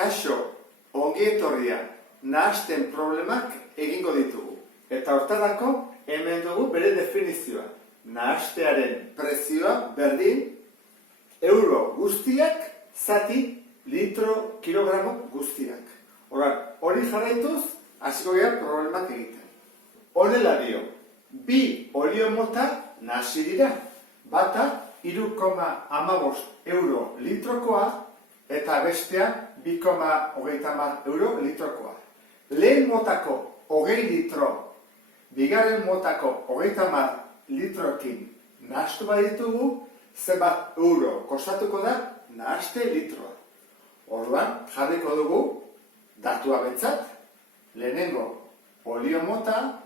kaixo ongietorria nahasten problemak egingo ditugu. Eta hortarako hemen dugu bere definizioa. Nahastearen prezioa berdin euro guztiak zati litro kilogramo guztiak. Hori jarraituz hasiko gara problemak egiten. Honela dio, bi olio mota nahasi dira. Bata 3,15 euro litrokoa eta bestea 2,30 euro litrokoa. Lehen motako 20 litro, bigarren motako 30 litroekin nahastu baditugu, zenbat euro kostatuko da nahaste litroa. Orduan jarriko dugu datua betzat, lehenengo olio mota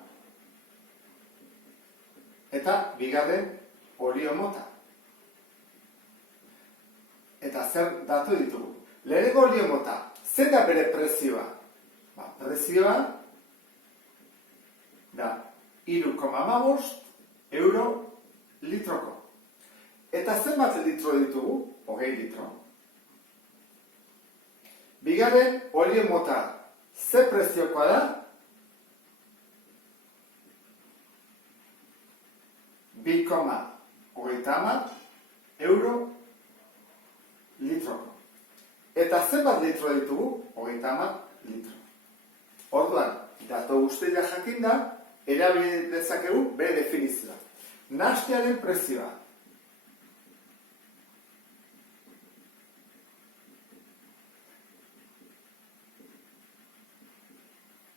eta bigarren olio mota. Eta zer datu ditugu? Lehenengo olio mota, zer da bere prezioa? Prezioa da 3,15 euro litroko. Eta zenbat litro ditugu? 20 litro. Bigarren olio mota, ze preziokoa da? 2,30 euro litroko. Eta zenbat litro ditugu? 30 litro. Orduan, datu guztia jakinda, erabili dezakegu bere definizioa. Nahastearen prezioa.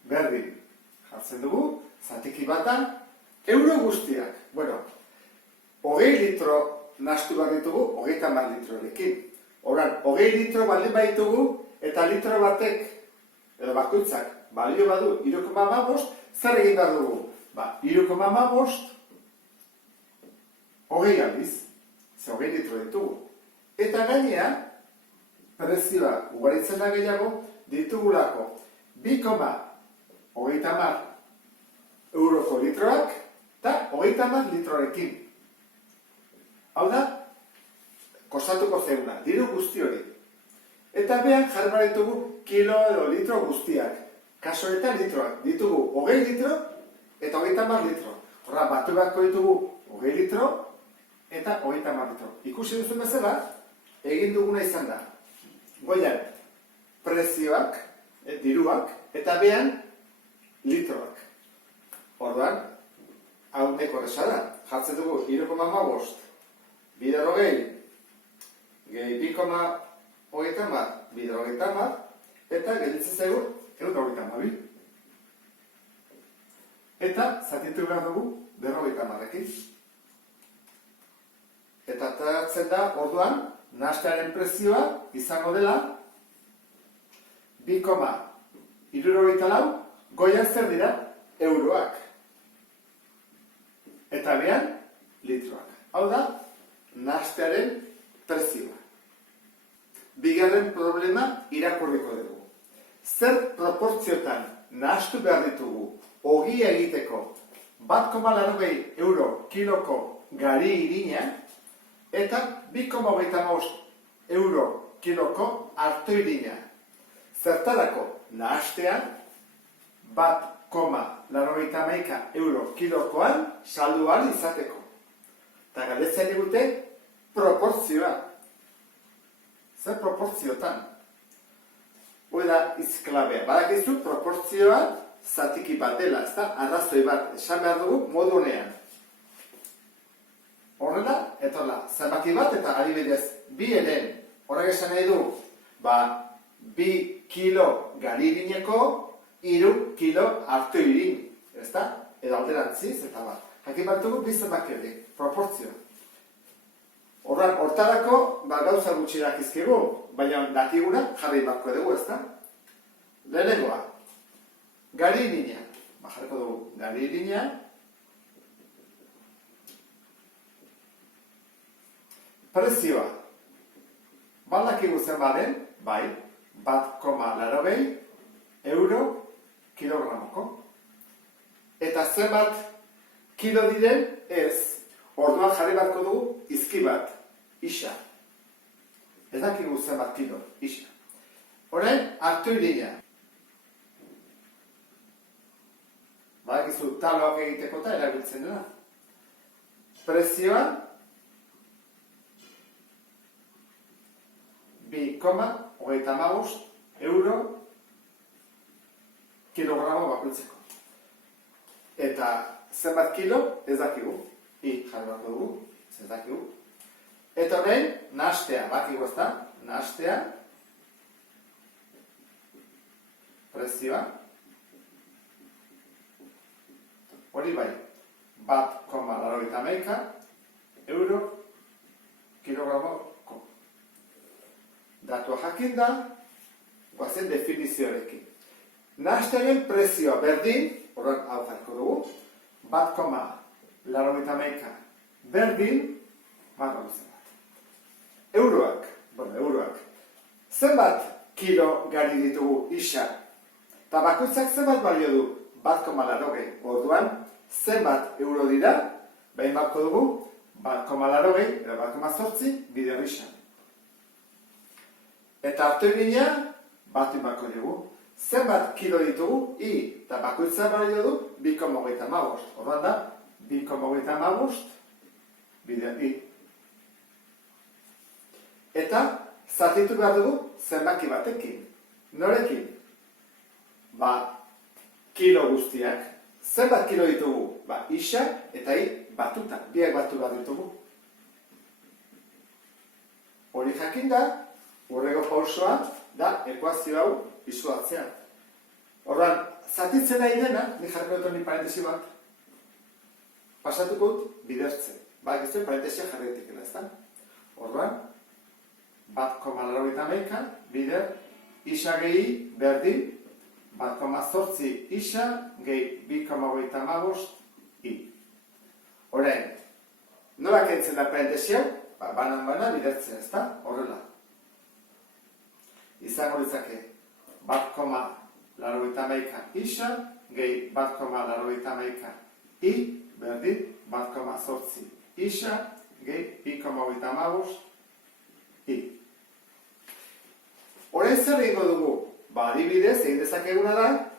Berdin, jartzen dugu, zatiki batan, euro guztiak. Bueno, 20 litro nahastu behar ditugu, 30 litrorekin. Horan, 20 litro baldin baditugu, eta litro batek, edo bakoitzak, balio badu 3,15, zer egin behar dugu? 3,15, 20 aldiz, ze 20 litro ditugu. Eta gainea, prezioa ugaritzen da gehiago, ditugulako 2,30 euroko litroak, eta 30 litrorekin. Hau da, kostatuko zeuna, diru guzti hori. Eta behan jarri behar ditugu kilo edo litro guztiak. Kaso eta litroak. Ditugu 20 litro eta 30 litro. Horra, batu beharko ditugu 20 litro eta 30 litro. Ikusi duzu bezala, egin duguna izan da. Goian, prezioak, diruak, eta behan litroak. Orduan, hau neko resa da. Jartzen dugu 3,15, bider hogei, gehi 2,30, bider 30, eta gelditzen zaigu 1,32. Eta zatitu behar dugu 50-ekin. Eta ateratzen da, orduan, nahastearen prezioa izango dela 2,64, goian zer dira euroak. Eta behan litroak. Hau da, nahastearen prezioa. Bigarren problema irakurriko dugu. Zer proportziotan nahastu behar ditugu ogia egiteko 1,80 euro kiloko gari irina eta 2,25 euro kiloko arto irina. Zertarako nahastean 1,81 euro kilokoan saldu ahal izateko. Eta galdetzen digute proportzioa. Zer proportziotan? Hoi da izklabea. Badakizu proportzioa zatiki bat dela, ez da? Arrazoi bat, esan behar dugu modu honean. Horrela, eta horrela, zenbaki bat eta adibidez, bi eren, horrek esan nahi du, 2 kilo gari irineko, 3 kilo hartu irin, ez da? Edo alderantziz, eta bat. Jakin bat dugu, bi zenbaki hori, proportzioa. Hortarako, gauza gutxi dakizkigu, baina dakiguna jarri barko dugu, ez da? Lehenengoa, gari irina. Jarriko dugu, gari irina. Prezioa. Baldakigu zen baden, bai, 1,80 euro kilogramoko. Eta zenbat kilo diren ez, orduan jarri barko dugu izki bat. Isa. Ez dakigu zenbat kilo, isa. Orain, hartu irina. Badakizu taloak egiteko eta erabiltzen dena. Prezioa 2,35 euro kilogramo bakoitzeko. Eta zenbat kilo ez dakigu. Jarri bat dugu, ez dakigu. Eta orain, nahastea, bakigu ez da, nahastea, prezioa, hori bai, 1,81 euro kilogramoko. Datua jakin da, guazen definizioarekin. Nahastearen prezioa berdin, horren hau jarko dugu, 1,81 berdin, euroak, zenbat kilo gari ditugu isa, eta bakoitzak zenbat balio du 1,80, orduan zenbat euro dira, behin bako dugu 1,80 edo 1,8 bider isa. Eta hartu irina, batu bako dugu, zenbat kilo ditugu, eta bakoitzak balio du 2,35, orduan da 2,35 bider i. Eta zatitu behar dugu zenbaki batekin. Norekin? Kilo guztiak. Zenbat kilo ditugu? Isa eta i batuta. Biak batu behar ditugu. Hori jakin da, hurrego pausoa da ekuazio hau izuatzea. Horran, zatitzen nahi dena, ni jarriko dut honi parentesi bat, pasatuko dut bidertzen. Gizuen parentesia jarretik ez da. Horran, 1,81 bider isa gehi berdin 1,8 isa gehi 2,35 i. Orain, nola kentzen da parentesia? Banan bidertzen ez da, horrela. Izango litzake 1,81 isa gehi 1,81 i berdin 1,8 isa gehi 2,35 i. Orain zer egingo dugu? Adibidez, egin dezakeguna da,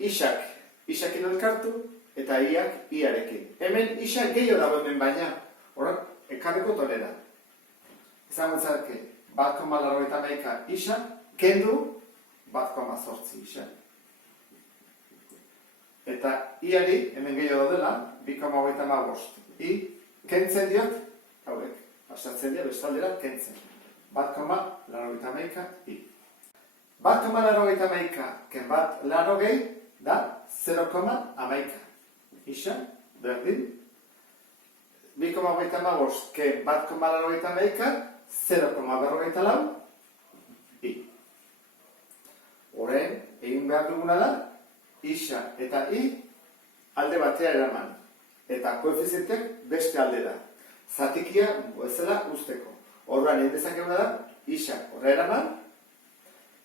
isakin elkartu eta iak iarekin. Hemen isak gehiago dago hemen baina. Horan, ekarriko tonera. Izango zake, 1,81 isa, kendu 1,8 isa. Eta iari, hemen gehiago dela, 2,35 i, kentzen diot, hauek, pasatzen dira, bestaldera, kentzen. 1,81 i. 1,81 ken 1,80 da 0,11. Isa, berdin. 2,85 ken 1,81 0,44 i. Horren, egin behar duguna da, isa eta i alde batera eraman. Eta koefizientek beste aldera. Zatikia bezala usteko. Horren, egin dezakeguna da, isa horra eraman,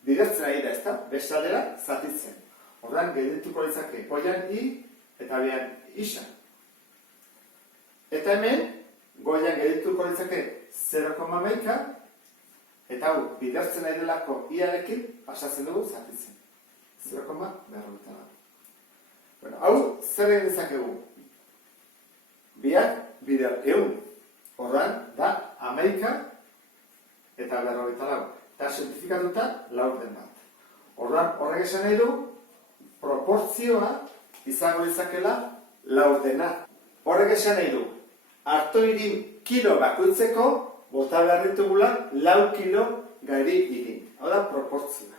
bidertzen ari da, ezta? Beste aldera, zatitzen. Horren, geldituko litzake, goian i eta behan isa. Eta hemen, goian geldituko litzake 0,11 eta hau, bidertzen ari delako iarekin, pasatzen dugu zatitzen. 0,44. Bueno, hau, zer egin dezakegu? Biak, bider eun. Horren, da, 11 eta 44. Eta simplifikatuta, laurden bat. Horren, horrek esan nahi du, proportzioa izango izakela laurdena. Horrek esan nahi du, hartoirin kilo bakoitzeko, bota behar ditugula, 4 kilo gari irin. Hau da, proportzioa.